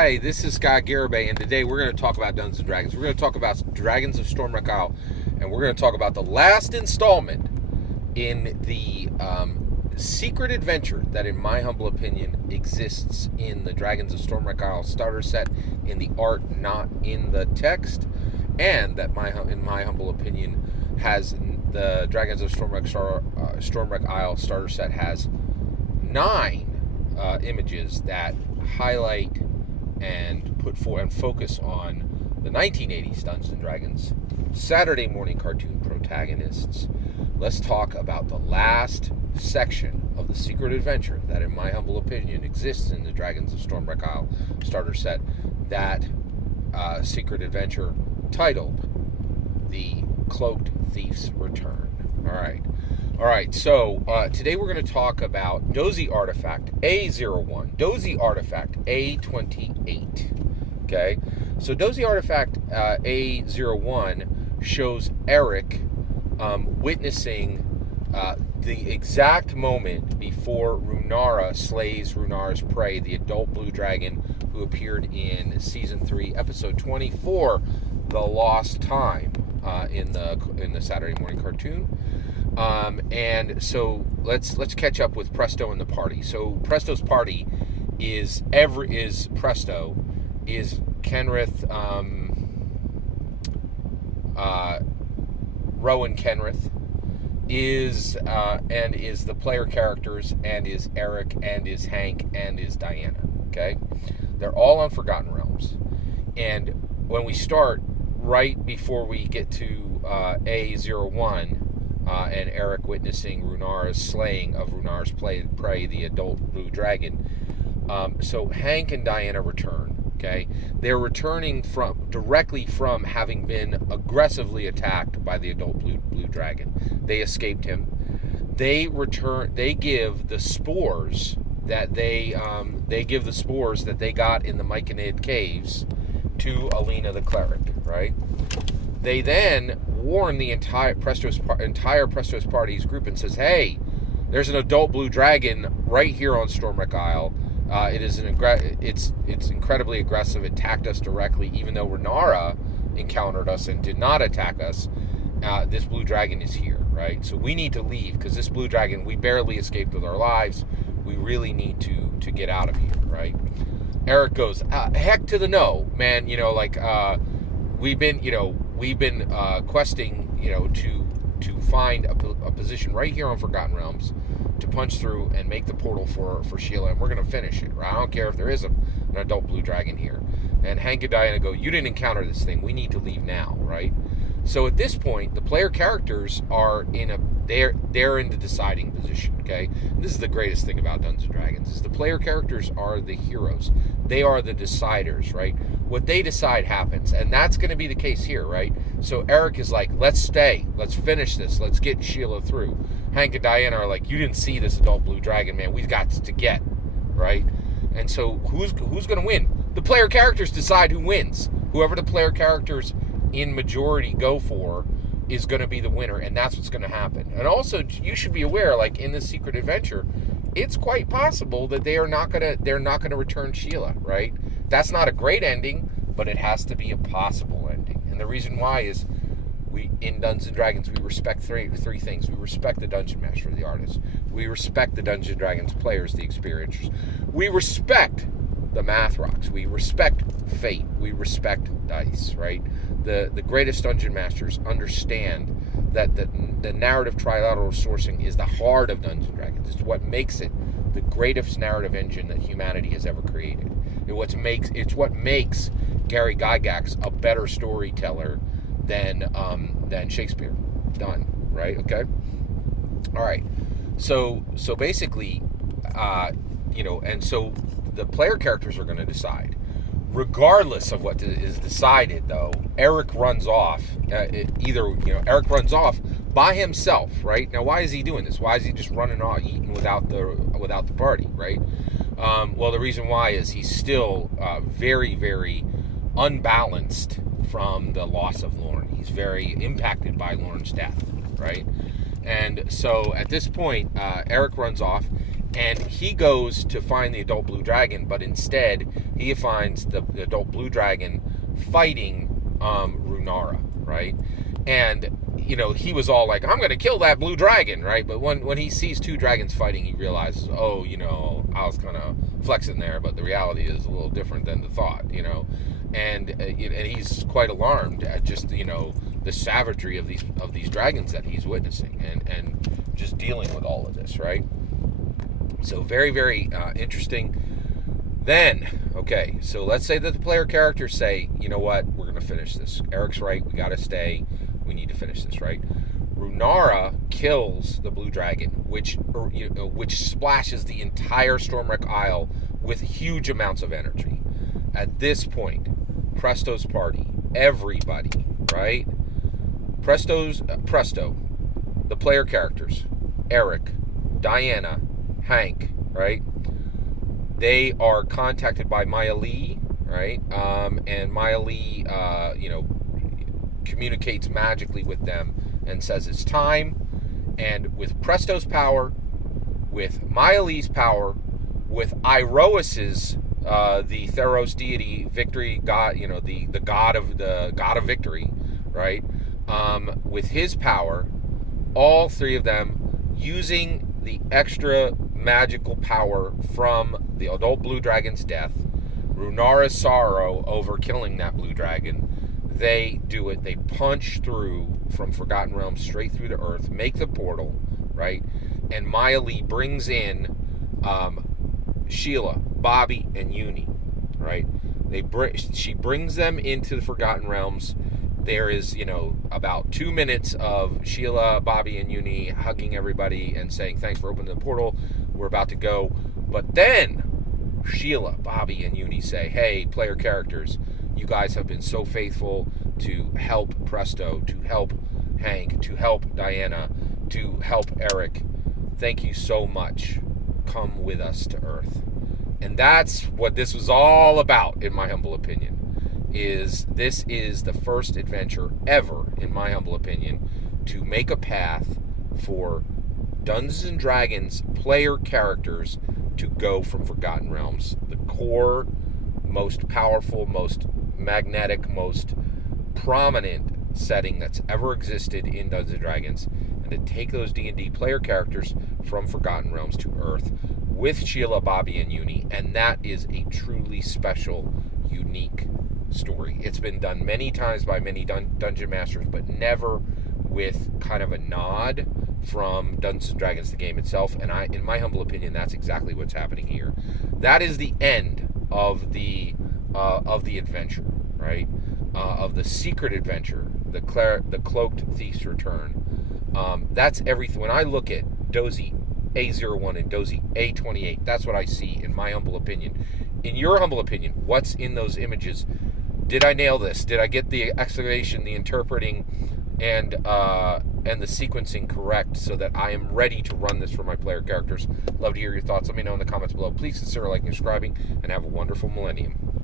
Hi, this is Garibay, and today we're going to talk about Dungeons & Dragons. We're going to talk about Dragons of Stormwreck Isle, and we're going to talk about the last installment in the secret adventure that, in my humble opinion, exists in the Dragons of Stormwreck Isle starter set, in the art, not in the text, and that, in my humble opinion, has the Dragons of Stormwreck Isle starter set has 9 images that highlight and focus on the 1980s Dungeons & Dragons Saturday morning cartoon protagonists. Let's talk about the last section of the secret adventure that, in my humble opinion, exists in the Dragons of Stormwreck Isle starter set. That secret adventure titled The Cloaked Thief's Return. All right, so today we're going to talk about Dozy Artifact A01, Dozy Artifact A28. Okay, so Dozy Artifact A01 shows Eric witnessing the exact moment before Runara slays Runara's prey, the adult blue dragon who appeared in Season 3, Episode 24, The Lost Time, in the Saturday morning cartoon. And so let's catch up with Presto and the party. So Presto's party is Presto, is Kenrith, Rowan Kenrith, is the player characters, and is Eric, and is Hank, and is Diana. Okay, they're all on Forgotten Realms, and when we start right before we get to A01. And Eric witnessing Runara's slaying of Runara's prey, the adult blue dragon. So Hank and Diana return. Okay, they're returning directly from having been aggressively attacked by the adult blue dragon. They escaped him. They return. They give the spores that they got in the Myconid caves to Alina the cleric. Right. They then warn the entire Presto's party's group and says, "Hey, there's an adult blue dragon right here on Stormwreck Isle. It's incredibly aggressive. It attacked us directly, even though Runara encountered us and did not attack us. This blue dragon is here, right? So we need to leave because this blue dragon, we barely escaped with our lives. We really need to get out of here, right?" Eric goes, "Heck to the no, man. We've been questing, to find a position right here on Forgotten Realms to punch through and make the portal for Sheila, and we're going to finish it. Right? I don't care if there is an adult blue dragon here." And Hank and Diana go, "You didn't encounter this thing. We need to leave now, right?" So at this point, the player characters are they're in the deciding position. Okay, and this is the greatest thing about Dungeons & Dragons is the player characters are the heroes. They are the deciders, right? What they decide happens, and that's going to be the case here, right? So Eric is like, "Let's stay, let's finish this, let's get Sheila through." Hank and Diana are like, "You didn't see this adult blue dragon, man. We've got to get right." And so who's going to win? The player characters decide who wins. Whoever the player characters in majority go for is going to be the winner, and that's what's going to happen. And also, you should be aware, like in this secret adventure, it's quite possible that they're not going to return Sheila, right? That's not a great ending, but it has to be a possible ending. And the reason why is in Dungeons & Dragons, we respect three things. We respect the Dungeon Master, the artist. We respect the Dungeons & Dragons players, the experiencers. We respect the math rocks. We respect fate. We respect dice, right? The greatest Dungeon Masters understand that the narrative trilateral sourcing is the heart of Dungeons & Dragons. It's what makes it the greatest narrative engine that humanity has ever created. It's what makes Gary Gygax a better storyteller than Shakespeare. Done, right? Okay. All right. So basically, and so the player characters are going to decide. Regardless of what is decided, though, Eric runs off. Eric runs off by himself, right? Now, why is he doing this? Why is he just running off, eating without the party, right? Well, the reason why is he's still very, very unbalanced from the loss of Lorne. He's very impacted by Lorne's death, right? And so at this point, Eric runs off, And he goes to find the adult blue dragon, but instead he finds the adult blue dragon fighting Runara, right? And he was all like, I'm going to kill that blue dragon, right? But when he sees two dragons fighting, he realizes, oh, I was kind of flexing there, but the reality is a little different than the thought, and he's quite alarmed at just the savagery of these dragons that he's witnessing, and just dealing with all of this, right? So very, very interesting. Then, okay, so let's say that the player characters say, you know what, we're going to finish this. Eric's right, we got to stay. We need to finish this, right? Runara kills the blue dragon, which splashes the entire Stormwreck Isle with huge amounts of energy. At this point, Presto's party, everybody, right? Presto, the player characters, Eric, Diana, Hank, right? They are contacted by Maya Lee, right? And Maya Lee, communicates magically with them and says it's time. And with Presto's power, with Maya Lee's power, with Iroas's, the Theros deity, victory god, the god of victory, right? With his power, all three of them using the extra magical power from the adult blue dragon's death, Runara's sorrow over killing that blue dragon, they do it. They punch through from Forgotten Realms straight through to Earth, make the portal, right? And Maya Lee brings in Sheila, Bobby, and Uni, right? She brings them into the Forgotten Realms. There is, about 2 minutes of Sheila, Bobby, and Uni hugging everybody and saying, thanks for opening the portal. We're about to go. But then Sheila, Bobby, and Uni say, hey, player characters, you guys have been so faithful to help Presto, to help Hank, to help Diana, to help Eric. Thank you so much. Come with us to Earth. And that's what this was all about, in my humble opinion. This is the first adventure ever, in my humble opinion, to make a path for Dungeons and Dragons player characters to go from Forgotten Realms, the core, most powerful, most magnetic, most prominent setting that's ever existed in Dungeons and Dragons, and to take those D&D player characters from Forgotten Realms to Earth with Sheila, Bobby, and Uni, and that is a truly special, unique story. It's been done many times by many dungeon masters, but never with kind of a nod from Dungeons and Dragons, the game itself. And in my humble opinion, that's exactly what's happening here. That is the end of the adventure, right? Of the secret adventure, the Cloaked Thief's Return. That's everything. When I look at Dozy A01 and Dozy A28, that's what I see, in my humble opinion. In your humble opinion, what's in those images? Did I nail this? Did I get the excavation, the interpreting, and the sequencing correct so that I am ready to run this for my player characters? Love to hear your thoughts. Let me know in the comments below. Please consider liking and subscribing, and have a wonderful millennium.